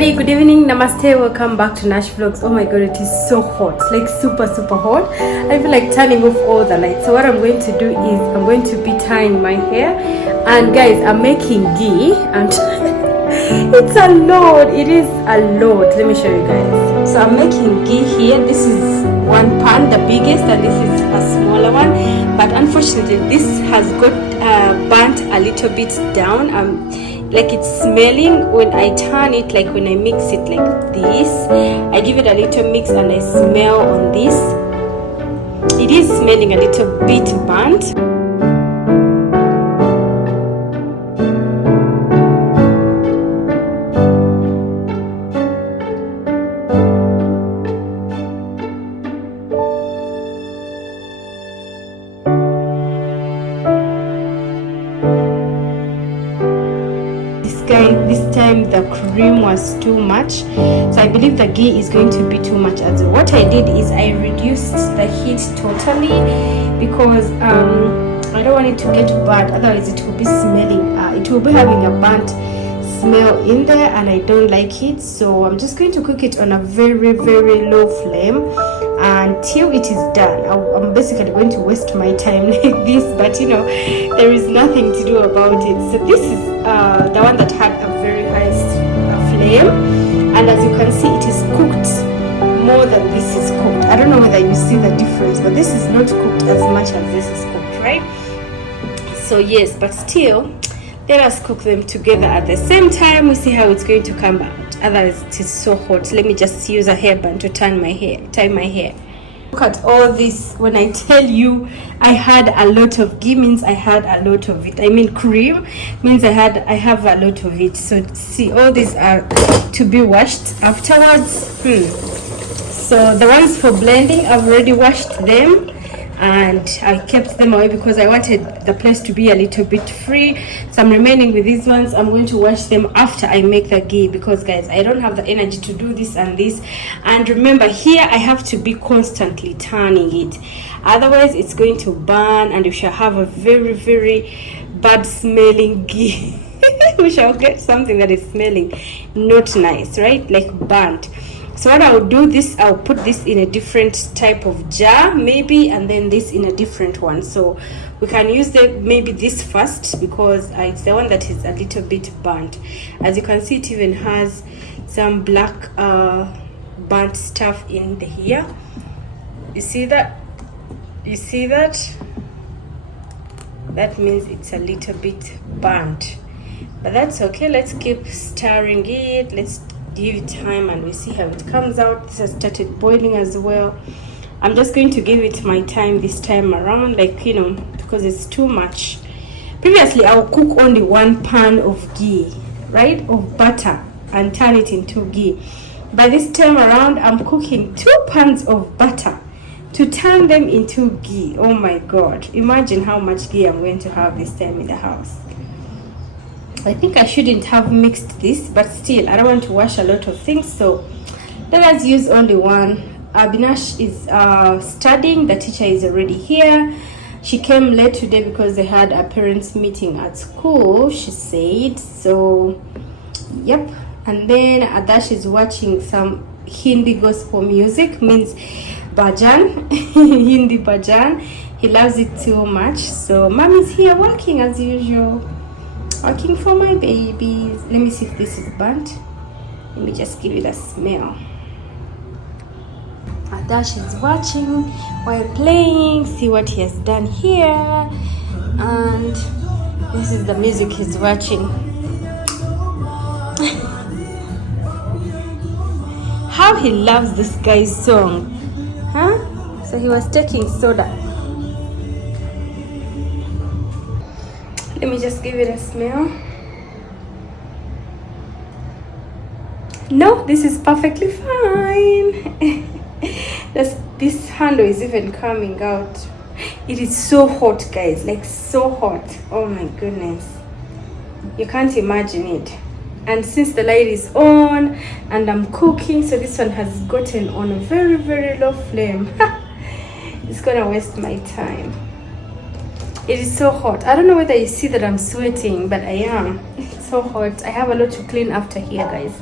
everybody, good evening, namaste, welcome back to Nash Vlogs. Oh my god, it is so hot, like super hot. I feel like turning off all the lights. So what I'm going to do is I'm going to be tying my hair, and guys, I'm making ghee, and it's a lot. It is a lot. Let me show you guys. So I'm making ghee here. This is one pan, the biggest, and this is a smaller one, but unfortunately this has got burnt a little bit down. Like it's smelling when I turn it, like when I mix it like this. I give it a little mix and I smell on this. It is smelling a little bit burnt. This time the cream was too much, so I believe the ghee is going to be too much as well. What I did is I reduced the heat totally because I don't want it to get bad, otherwise it will be smelling, it will be having a burnt smell in there, and I don't like it. So I'm just going to cook it on a very low flame until it is done. I'm basically going to waste my time like this, but you know, there is nothing to do about it. So this is the one that had a very high flame, and as you can see, it is cooked more than this is cooked. I don't know whether you see the difference, but this is not cooked as much as this is cooked, right? So yes, but still, let us cook them together at the same time. We see how it's going to come out. Otherwise it is so hot. Let me just use a hairband to tie my hair. Look at all this. When I tell you I had a lot of ghee, means I had a lot of it. I mean cream means I have a lot of it. So see, all these are to be washed afterwards. So the ones for blending, I've already washed them, and I kept them away because I wanted the place to be a little bit free. So I'm remaining with these ones. I'm going to wash them after I make the ghee, because guys, I don't have the energy to do this and this. And remember, here I have to be constantly turning it, otherwise it's going to burn and we shall have a very bad smelling ghee. We shall get something that is smelling not nice, right? Like burnt. So what I'll do this, I'll put this in a different type of jar maybe, and then this in a different one. So we can use maybe this first, because it's the one that is a little bit burnt. As you can see, it even has some black burnt stuff in the here. You see that? You see that? That means it's a little bit burnt, but that's okay. Let's keep stirring it. Let's give it time and we see how it comes out. This has started boiling as well. I'm just going to give it my time this time around, like, you know, because it's too much. Previously I'll cook only one pan of ghee, right, of butter, and turn it into ghee. By this time around I'm cooking 2 pans of butter to turn them into ghee. Oh my god, imagine how much ghee I'm going to have this time in the house. I think I shouldn't have mixed this, but still, I don't want to wash a lot of things, so let us use only one. Abinash is studying. The teacher is already here. She came late today because they had a parents meeting at school, she said. So, yep. And then Adash is watching some Hindi gospel music, means bhajan, Hindi bhajan. He loves it too much. So, mom is here working as usual. Working for my babies. Let me see if this is burnt. Let me just give it a smell. Adash is watching while playing. See what he has done here. And this is the music he's watching. How he loves this guy's song. Huh? So he was taking soda. Let me just give it a smell. No, this is perfectly fine. This handle is even coming out. It is so hot, guys, like so hot. Oh my goodness, you can't imagine it. And since the light is on and I'm cooking, so this one has gotten on a very low flame. It's gonna waste my time. It is so hot. I don't know whether you see that I'm sweating, but I am. It's so hot. I have a lot to clean after here, guys.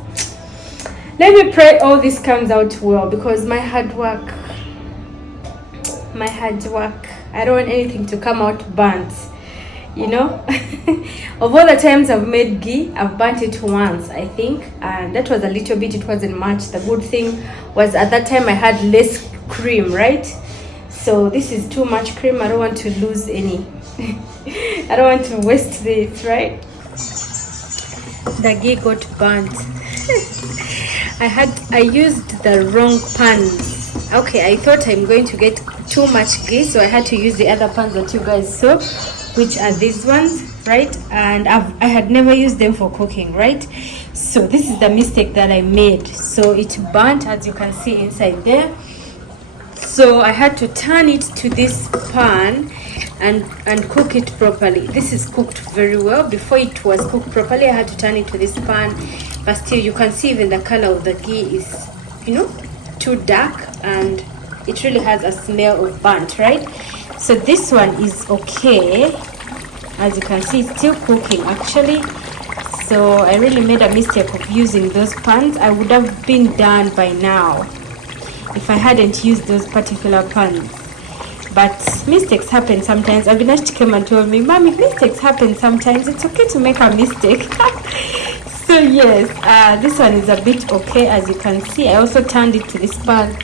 Let me pray all this comes out well, because my hard work, I don't want anything to come out burnt, you know. Of all the times I've made ghee, I've burnt it once, I think, and that was a little bit, it wasn't much. The good thing was at that time I had less cream, right? So this is too much cream. I don't want to lose any. I don't want to waste this, right? The ghee got burnt. I used the wrong pans. Okay, I thought I'm going to get too much ghee, so I had to use the other pans that you guys saw, which are these ones, right? And I had never used them for cooking, right? So this is the mistake that I made. So it burnt, as you can see inside there. So I had to turn it to this pan and cook it properly. This is cooked very well. Before it was cooked properly, I had to turn it to this pan, but still you can see even the color of the ghee is, you know, too dark, and it really has a smell of burnt, right? So this one is okay. As you can see, it's still cooking actually. So I really made a mistake of using those pans. I would have been done by now if I hadn't used those particular pans. But mistakes happen sometimes. Avinash came and told me, Mommy, mistakes happen sometimes. It's okay to make a mistake. So yes, this one is a bit okay. As you can see, I also turned it to this pan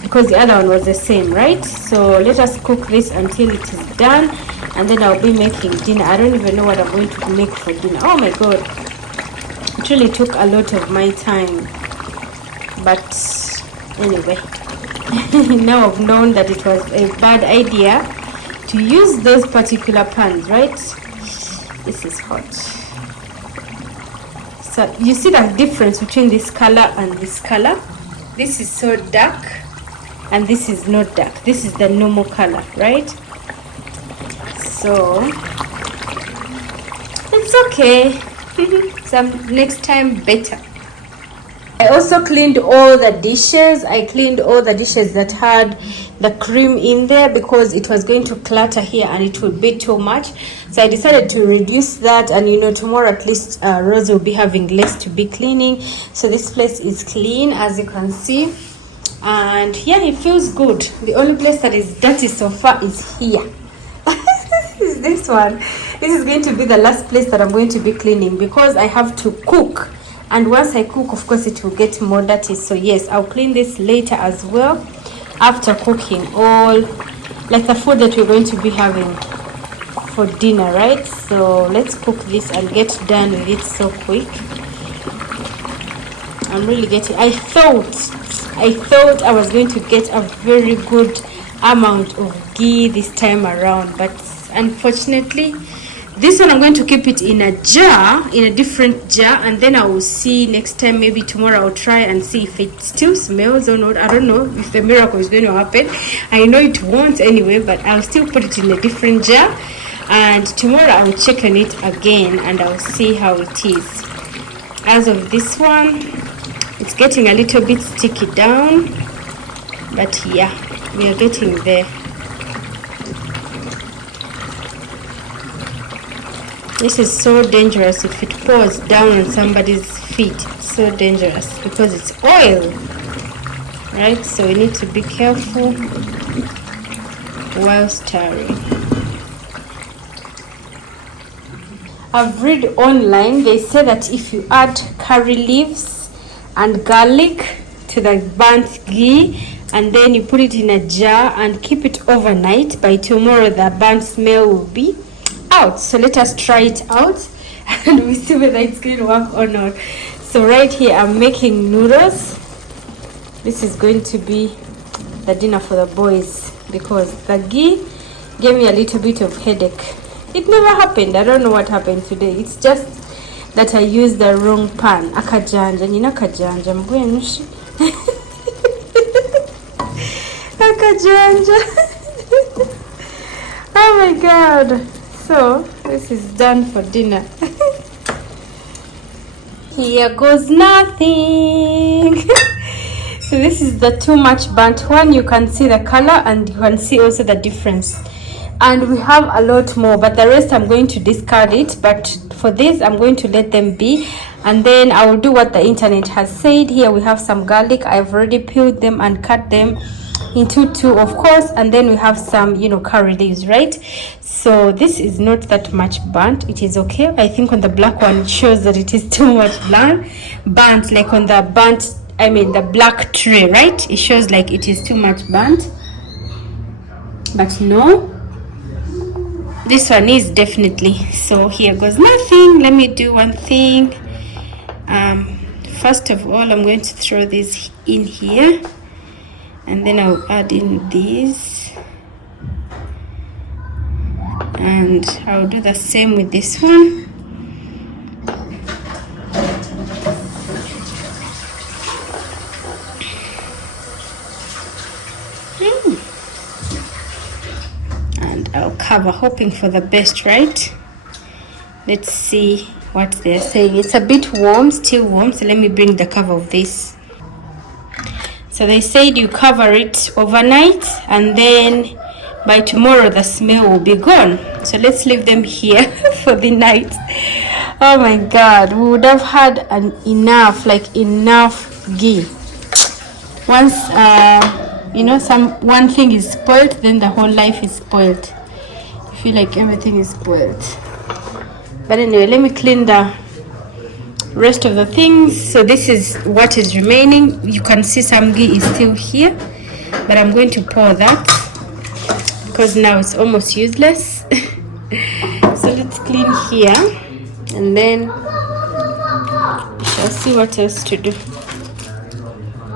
because the other one was the same, right? So let us cook this until it is done, and then I'll be making dinner. I don't even know what I'm going to make for dinner. Oh my god, it really took a lot of my time, but anyway. Now I've known that it was a bad idea to use those particular pans, right? This is hot. So you see the difference between this color and this color. This is so dark and this is not dark. This is the normal color, right? So it's okay. Some next time better. I also cleaned all the dishes. I cleaned all the dishes that had the cream in there because it was going to clutter here and it would be too much. So I decided to reduce that, and you know, tomorrow at least Rose will be having less to be cleaning. So this place is clean, as you can see, and yeah, it feels good. The only place that is dirty so far is here. Is this one. This is going to be the last place that I'm going to be cleaning because I have to cook. And once I cook, of course, it will get more dirty. So yes, I'll clean this later as well after cooking all, like the food that we're going to be having for dinner, right? So let's cook this and get done with it so quick. I'm really getting, I thought I was going to get a very good amount of ghee this time around, but unfortunately, this one I'm going to keep it in a jar, in a different jar, and then I will see next time. Maybe tomorrow I'll try and see if it still smells or not. I don't know if the miracle is going to happen. I know it won't anyway, but I'll still put it in a different jar, and tomorrow I will check on it again and I'll see how it is. As of this one, it's getting a little bit sticky down, but yeah, we are getting there. This is so dangerous if it pours down on somebody's feet. It's so dangerous because it's oil, right? So we need to be careful while stirring. I've read online, they say that if you add curry leaves and garlic to the burnt ghee and then you put it in a jar and keep it overnight, by tomorrow the burnt smell will be out. So let us try it out and we see whether it's going to work or not. So right here I'm making noodles. This is going to be the dinner for the boys because the ghee gave me a little bit of headache. It never happened. I don't know what happened today. It's just that I used the wrong pan. Akajanja, nina kajanja mbwenushi. Akajanja. Oh my god. So this is done for dinner. Here goes nothing. So this is the too much burnt one. You can see the color and you can see also the difference. And we have a lot more, but the rest I'm going to discard it. But for this I'm going to let them be, and then I will do what the internet has said. Here we have some garlic. I've already peeled them and cut them into two, of course, and then we have some, you know, curry leaves, right? So this is not that much burnt. It is okay. I think on the black one it shows that it is too much burnt, like on the burnt, I mean the black tray, right? It shows like it is too much burnt, but no, this one is definitely. So here goes nothing. Let me do one thing. First of all, I'm going to throw this in here, and then I'll add in these, and I'll do the same with this one. And I'll cover, hoping for the best, right? Let's see what they're saying. It's a bit warm, still warm, so let me bring the cover of this. So they said you cover it overnight, and then by tomorrow the smell will be gone. So let's leave them here for the night. Oh my god, we would have had enough ghee. Once you know, one thing is spoiled, then the whole life is spoiled. I feel like everything is spoiled. But anyway, let me clean the rest of the things. So this is what is remaining. You can see some ghee is still here, but I'm going to pour that because now it's almost useless. So let's clean here, and then we shall see what else to do.